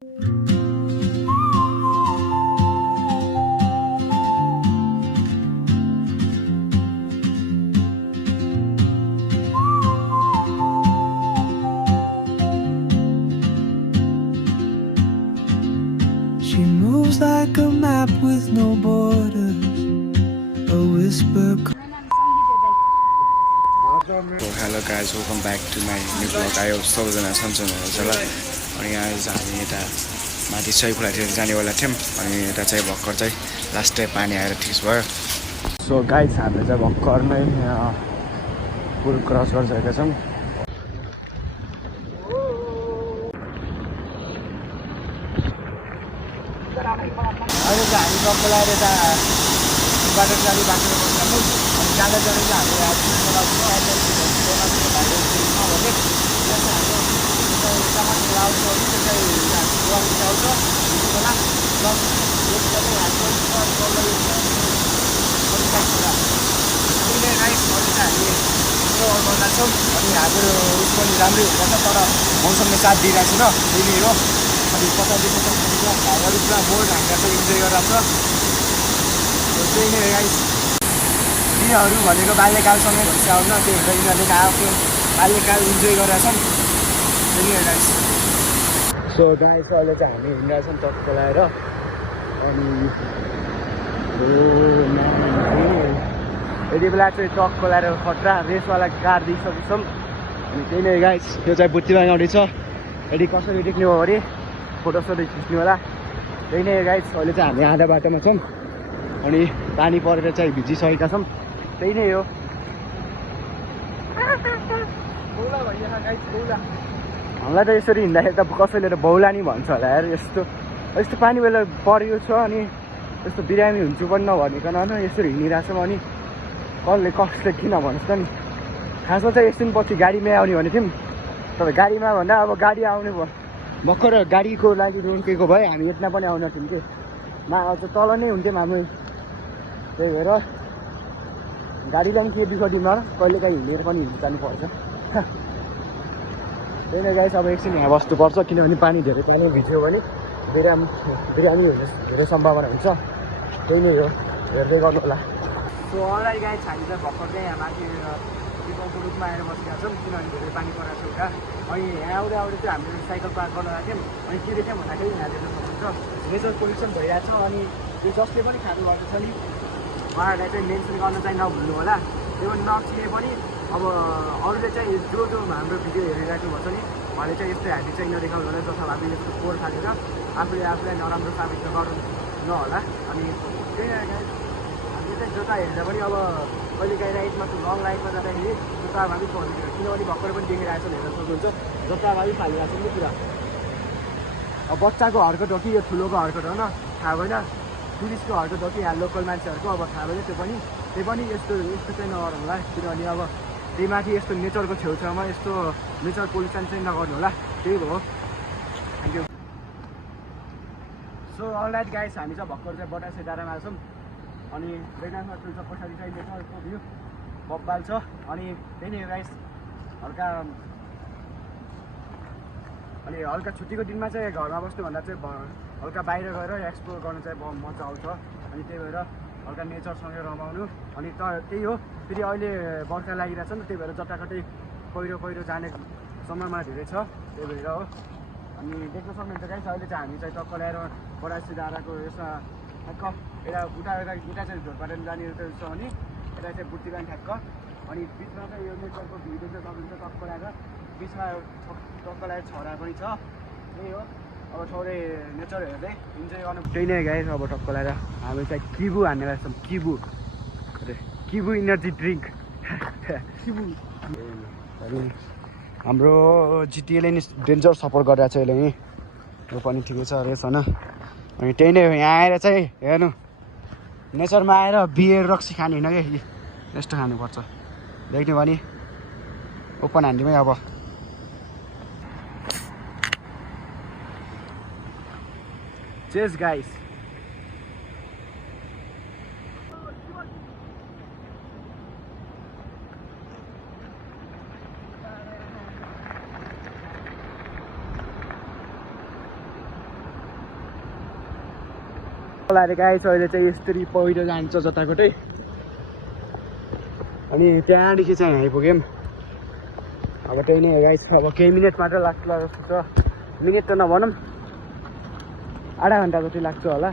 She moves like a map with no borders, a whisper. Hello guys, welcome back to my new vlog. I hope सबैजना सन्चै हुनुहुन्छ होला। अनि आज हामी यता माथि सयफुलातिर जानेवाला थियौँ। अनि यता चाहिँ भर्खर चाहिँ लास्ट टाइम पानी आएर ठिक भयो। सो गाइज हामीले चाहिँ भर्खर नै पुल क्रस गरिसकेका छौँ। अहिले चाहिँ हामी टक्क लगाएर यता बाटो जाने बाटो बस्छौँ। अनि जाँदा जाँदै चाहिँ अनि हाम्रो उस पनि राम्रै हुँदैछ तर मौसमले साथ दिइरहेको छ त्यही हो। अनि पछाडिको भाइहरू पुरा बोर्ड हामीलाई चाहिँ इन्जोय गरिरहेको छ। त्यही नै गाइस, यिनीहरू भनेको बाल्यकालसँगै भइसक्यो होइन, त्यही भएर यिनीहरूले आफ्नो बाल्यकाल इन्जोय गरिरहेछन्। त्यही नै गाइस। सो गाइस अहिले चाहिँ हामी हिँडिरहेछौँ टक्क लगाएर। अनि यति बेला चाहिँ टक्क लगाएर खतरा रेसवाला कार दिइसकेछौँ। अनि त्यही नै गाइस, यो चाहिँ बुट्टीमा गाडी छ। यदि कसरी देख्ने हो भने फोटोसोटो खिच्नु होला। त्यही नै गाइस, अहिले चाहिँ हामी आधा बाटोमा छौँ। अनि पानी परेर चाहिँ भिजिसकेका छौँ। त्यही नै हो। हामीलाई त यसरी हिँड्दाखेरि त कसैले त बौला नि भन्छ होला यार। यस्तो पानी बेला परेको छ अनि यस्तो बिरामी हुन्छु पनि नभनिकन होइन यसरी हिँडिरहेको छौँ। अनि कसले किन भन्नुहोस् त नि। खासमा चाहिँ एकछिन पछि गाडीमै आउने भनेको थियौँ। तपाईँ गाडीमा भन्दा अब गाडी आउने भयो भर्खर गाडीको लागि रोकेको भए हामी यता पनि आउन थियौँ कि अझ तल नै हुन्थ्यौँ हामी। त्यही भएर गाडीलाई पनि के बिगाडिन्न, कहिलेकाहीँ हिँडेर पनि हिँड्नु जानुपर्छ। त्यही नै गाइस, अब एकछिन यहाँ बस्नुपर्छ किनभने पानी भिज्यो भने बिरामी हुने धेरै सम्भावना हुन्छ। त्यही नै हो, हेर्दै गर्नु होला। सो अलरेडी गाइस, हामी चाहिँ भर्खर चाहिँ यहाँ माथि दिपावको रूपमा आएर बसेका छौँ किनभने धेरै पानी परेको छ उता। अनि यहाँ आउँदै चाहिँ हामीले साइकल पार्क गर्न गएको थियौँ। अनि के देख्यौँ भन्दाखेरि यहाँ देख्न सक्नुहुन्छ नेचर पोल्युसन भइरहेको छ। अनि त्यो जसले पनि खानु भएको छ नि उहाँहरूलाई चाहिँ मेन्सन गर्न चाहिँ नभुल्नु होला। त्यो पनि नचिने पनि अब अरूले चाहिँ जो हाम्रो भिडियो हेरिरहेको भएको छ नि उहाँले चाहिँ यस्तो हामी चाहिँ नदेखाउनु होला जस्तो हामी यस्तो कोर खालेर आफूलाई नराम्रो साबित गर्नु नहोला। अनि त्यही हामीले चाहिँ जता हेर्दा पनि अब कहिलेकाहीँ राइडमा लङ राइडमा जाँदाखेरि जताभावी फल्छ किनभने भर्खर पनि देखिरहेको छ हेर्न सक्नुहुन्छ जताभावी फालिरहेको छ नि पुरा। अब बच्चाको हर्कत हो कि यो ठुलोको हर्कत हो न थाहा भएन। टुरिस्टको हर्कत हो कि यहाँ लोकल मान्छेहरूको अब थाहा भएन। त्यो पनि यस्तो चाहिँ नगर्नु होला किनभने अब त्यही माथि यस्तो नेचरको छेउछाउमा यस्तो नेचर पोल्युसन चाहिँ नगर्नु होला। त्यही भयो। Thank you. So all right guys, हामी चाहिँ भर्खर चाहिँ बतासे डाँडामा छौँ। अनि रेगानमा छ पछाडि चाहिँ नेचरको भ्यू बब्बाल छ। अनि त्यही नै गाइस, हल्का छुट्टीको दिनमा चाहिँ घरमा बस्नुभन्दा चाहिँ हल्का बाहिर गएर एक्सप्लोर गर्न चाहिँ मजा आउँछ। अनि त्यही भएर हल्का नेचरसँगै रमाउनु। अनि त्यही हो, फेरि अहिले बर्खा लागिरहेछ नि त्यही भएर जताकतै पहिरो जाने सम्भावना धेरै छ। त्यही भएर हो। अनि देख्न सक्नुहुन्छ गाइस, अहिले चाहिँ हामी चाहिँ टक्क ल्याएर बतासे डाँडाको यसमा ठ्याक्क उता चाहिँ झोटपाटन जाने छ भने यता चाहिँ बुट्टीबान ठ्याक्क। अनि बिचमा चाहिँ यो नेचरको भ्यू देख्न सक्नुहुन्छ टक्क ल्याएर बिचमा टक्क ल्याएर छरा पनि छ। त्यही हो, अब थोरै नेचर हेर्दै इन्जोय गर्नु। त्यही नै गाइस, अब टक्क ल्याएर हामी चाहिँ किबु हान्ने लाग्छौँ। किबु इनर्जी ड्रिङ्क किबु। अनि हाम्रो जिटिएले नि डेन्जर सपोर्ट गरिरहेको छ यसले नि। यो पनि ठिकै छ रेस होइन। अनि त्यही नै हो, यहाँ आएर चाहिँ हेर्नु नेचरमा आएर बियर रक्सी खाने होइन कि यस्तो खानुपर्छ। देख्ने भने ओपन ह्यान्डीमै अब चेस गाइस। खोलाएर गाइस अहिले चाहिँ यसरी पहिरो जान्छ जताकोतै अनि त्यहाँदेखि चाहिँ यहाँ आइपुग्यौँ अब त्यही नै हो गाइस अब केही मिनट मात्र लाग्छ जस्तो छ मिनट त नभनौँ आधा घन्टा जति लाग्छ होला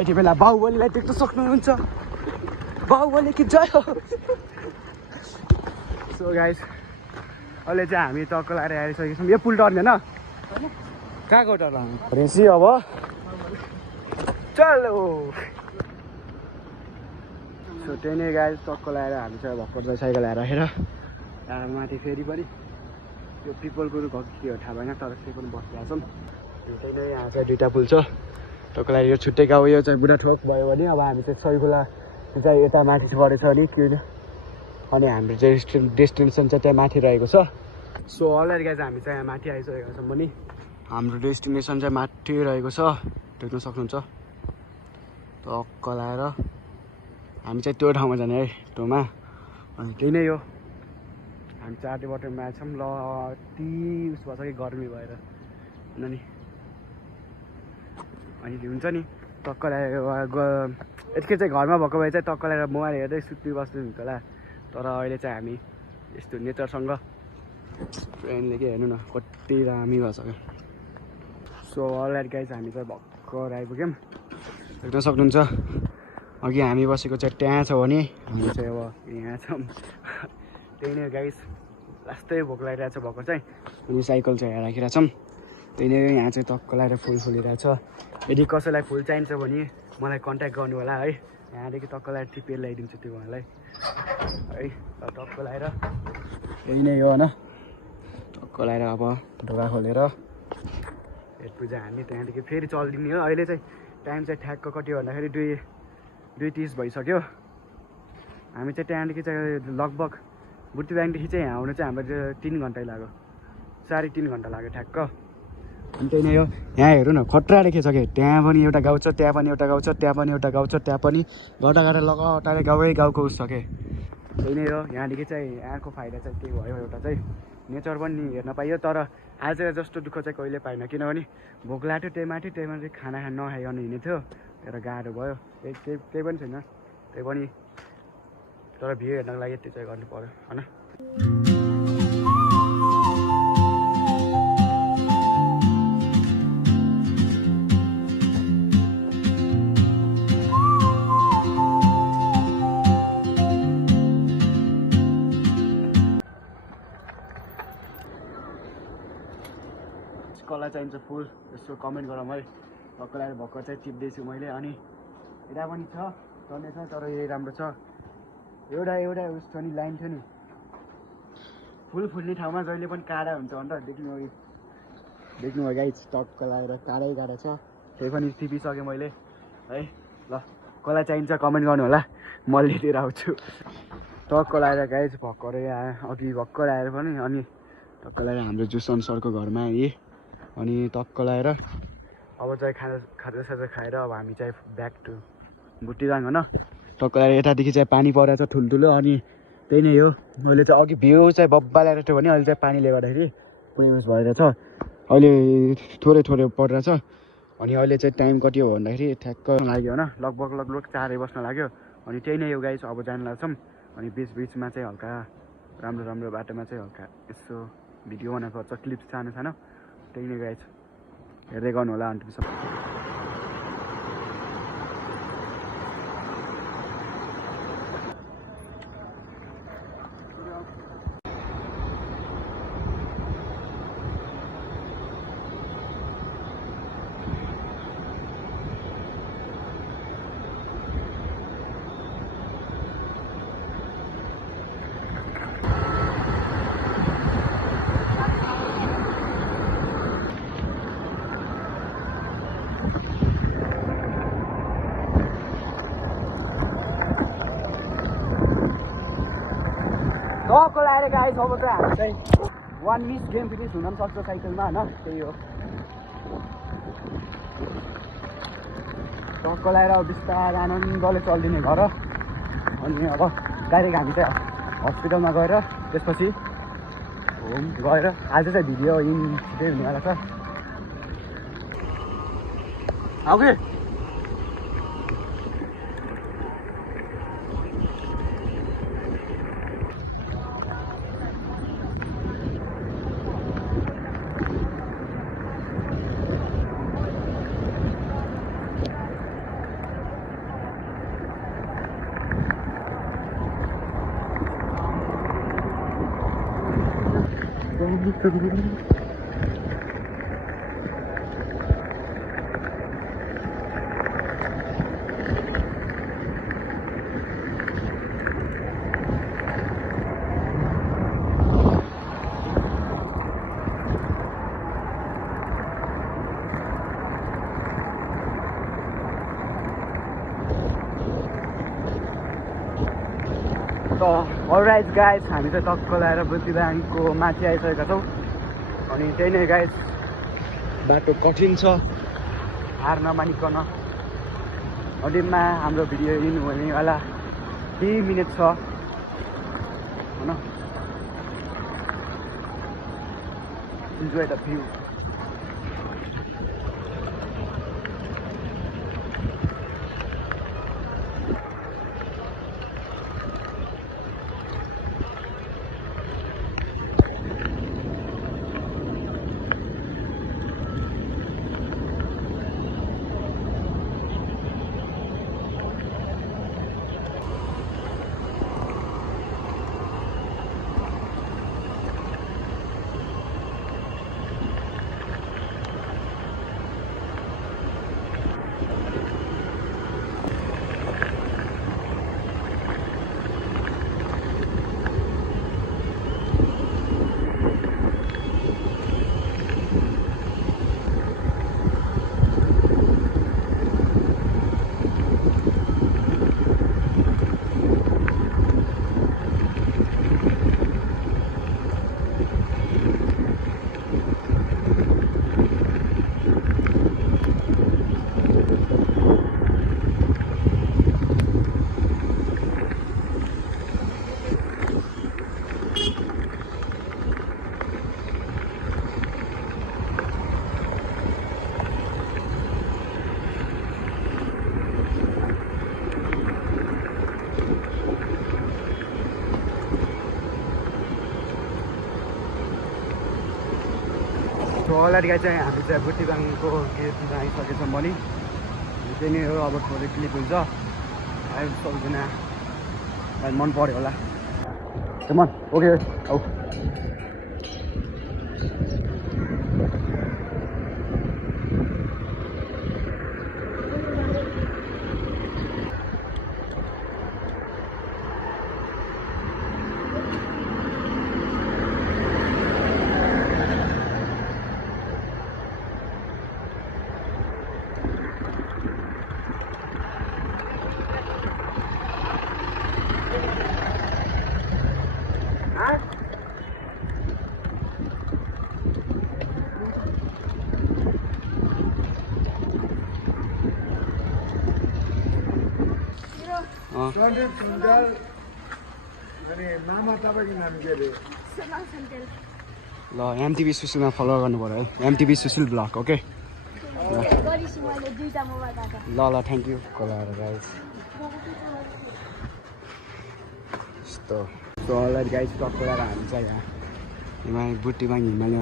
यति बेला बाहुबलीलाई देख्न सक्नुहुन्छ बाहुबली कि जय हो सो गाइस अहिले चाहिँ हामी टक्क लगाएर आइसकेको छौँ यो पुल टर्नेन कहाँको टर्न भनेपछि अब चलो सो त्यही नै गाइस टक्क लगाएर हामी चाहिँ भर्खर चाहिँ साइकल ल्याएर राखेर माथि फेरि पनि यो पिपलको रुख के हो थाहा भएन तर त्यही पनि बसिरहेको छौँ त्यही नै यहाँ चाहिँ दुईवटा पुल छ टक्क लगाएर यो छुट्टै गाउँ यो चाहिँ बुढा ठोक भयो भने अब हामी चाहिँ सयखोला चाहिँ यता माथि परेछ अनि किन अनि हाम्रो चाहिँ डेस्टिनेसन चाहिँ त्यहाँ माथि रहेको छ सो अलरेडी गाइस हामी चाहिँ यहाँ माथि आइसकेका छौँ भने हाम्रो डेस्टिनेसन चाहिँ माथि रहेको छ देख्न सक्नुहुन्छ टक्क लगाएर हामी चाहिँ त्यो ठाउँमा जाने है त्योमा अनि त्यही नै हो हामी चाहिँ आधी बाटोमा आएछौँ ल ती उस भएछ कि गर्मी भएर अनि हुन्छ नि टक्क लगाएर यतिखेर चाहिँ घरमा भएको भए चाहिँ टक्क लगाएर मोबाइल हेर्दै सुत्ती बस्नुहुन्छ होला तर अहिले चाहिँ हामी यस्तो नेचरसँग फ्रेन्डले के हेर्नु न कति दामी भएको छ क्या सो अलरेडी गाइस हामी चाहिँ भर्खर आइपुग्यौँ देख्न सक्नुहुन्छ अघि हामी बसेको चाहिँ त्यहाँ छ भने हामी चाहिँ अब यहाँ छौँ त्यही नै गाइस लास्टै भोक लागिरहेको छ भर्खर चाहिँ अनि साइकल चाहिँ यहाँ राखिरहेको छौँ त्यही नै यहाँ चाहिँ टक्क लगाएर फुल फुलिरहेछ यदि कसैलाई फुल चाहिन्छ भने मलाई कन्ट्याक्ट गर्नु होला है यहाँदेखि टक्क लगाएर टिपेर ल्याइदिन्छु त्यो उहाँलाई है टक्क लगाएर यही नै हो होइन टक्क लगाएर अब ढोका खोलेर हेर्पुजा हामी त्यहाँदेखि फेरि चलिदिने हो अहिले चाहिँ टाइम चाहिँ ठ्याक्क कति भन्दाखेरि 2:30 भइसक्यो हामी चाहिँ त्यहाँदेखि चाहिँ लगभग बुट्टी ब्याङ्कदेखि चाहिँ यहाँ आउनु चाहिँ हाम्रो 3 घन्टै लाग्यो 3.5 घन्टा लाग्यो ठ्याक्क अनि त्यही नै हो यहाँ हेर्नु न खतरा देखेछ कि त्यहाँ पनि एउटा गाउँ छ त्यहाँ पनि एउटा गाउँ छ त्यहाँ पनि एउटा गाउँ छ त्यहाँ पनि गर्दा गर्दा लगातार गाउँको उस छ कि त्यही नै हो यहाँदेखि चाहिँ यहाँको फाइदा चाहिँ त्यही भयो एउटा चाहिँ नेचर पनि हेर्न पाइयो तर आज जस्तो दुःख चाहिँ कहिले पाइनँ किनभने भोक लाग्यो त्यही माथि खाना नखाइकन हिँडेको थियो तर गाह्रो भयो केही पनि छैन त्यही पनि तर भ्यू हेर्नको लागि त्यो चाहिँ गर्नु पऱ्यो होइन कसलाई चाहिन्छ फुल यसो कमेन्ट गरौँ है टक्क लगाएर भर्खर चाहिँ टिप्दैछु मैले अनि यता पनि छ चल्ने छ तर यही राम्रो छ एउटा उस छ नि लाइन थियो नि फुल फुल्ने ठाउँमा जहिले पनि काँडा हुन्छ भनेर देख्नुभयो गाइस टक्क लगाएर काँडै छ त्यही पनि टिपिसकेँ मैले है ल कसलाई चाहिन्छ कमेन्ट गर्नु होला म लिएर आउँछु टक्क लगाएर गाइस भर्खरै अघि भर्खर आएर पनि अनि टक्क लगाएर हाम्रो जुसन सरको घरमा आएँ अनि टक्क लगाएर अब चाहिँ खाजासाजा खाएर अब हामी चाहिँ ब्याक टु बुट्टिदाङ होइन टक्क लगाएर यतादेखि चाहिँ पानी परेको छ ठुल्ठुलो अनि त्यही नै हो मैले चाहिँ अघि भ्यू चाहिँ बब्बा ल्याएर थियो भने अहिले चाहिँ पानीले गर्दाखेरि पुरै उस भइरहेछ अहिले थोरै परिरहेछ अनि अहिले चाहिँ टाइम कति हो भन्दाखेरि ठ्याक्क लाग्यो होइन लगभग 4 बज्न लाग्यो अनि त्यही नै हो गाइस अब जान लाग्छौँ अनि बिचमा चाहिँ हल्का राम्रो बाटोमा चाहिँ हल्का यसो भिडियो बनाएको छ क्लिप्स सानो त्यही नै गाइस हेर्दै गर्नु होला अन्तिमसम्म टक्क लगाएर गाइस अब चाहिँ हामी चाहिँ 1 मिस गेम फिनिस हुन पनि सक्छ साइकलमा होइन त्यही हो टक्क लगाएर अब बिस्तारै आनन्दले चलिदिने घर अनि अब डाइरेक्ट हामी चाहिँ हस्पिटलमा गएर त्यसपछि होम गएर आज चाहिँ भिडियो इन छिटै हुनेवाला छ ओके अलराइट गाइज हामी चाहिँ टक्क लगाएर बुद्धिबाङको माथि आइसकेका छौँ अनि त्यही नै गाइज बाटो कठिन छ हार नमानिकन अन्तिममा हाम्रो भिडियो इन हुनेवाला 3 मिनट छ होइन enjoy the view already guys चाहिँ हामी चाहिँ बुद्धिबाङको गेटमा आइसकेछौँ भने त्यही नै हो अब थोरै क्लिप हुन्छ अहिले सबैजनालाई मन पऱ्यो होला मन ओके औ सन्दीप सुन्दाल अनि मामा तपाईँको नाम के अरे ल एमटिभी सुशीलमा फलो गर्नु पऱ्यो है एमटिभी सुशील ब्लग ओके ल ल थ्याङ्क यू कोलाएर गाइस यस्तो सो अलरेडी गाइस टक्क लगाएर हामी चाहिँ यहाँ बुट्टीबाङ हिमालय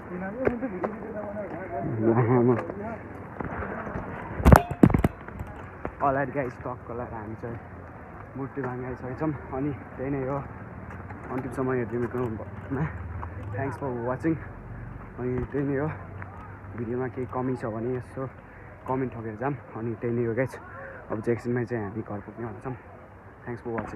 अलरेडी गाइस टक्क लगाएर हामी चाहिँ बुट्टीबाङ आइसकेको छौँ अनि त्यही नै हो अन्तिमसम्म हेरिदिनुमा थ्याङ्क्स फर वाचिङ अनि त्यही नै हो भिडियोमा केही कमी छ भने यसो कमेन्ट ठोकेर जाऊँ अनि त्यही नै हो गाइस अब चाहिँ एकछिनमै चाहिँ हामी घर पुग्ने हुन्छौँ थ्याङ्क्स फर वाचिङ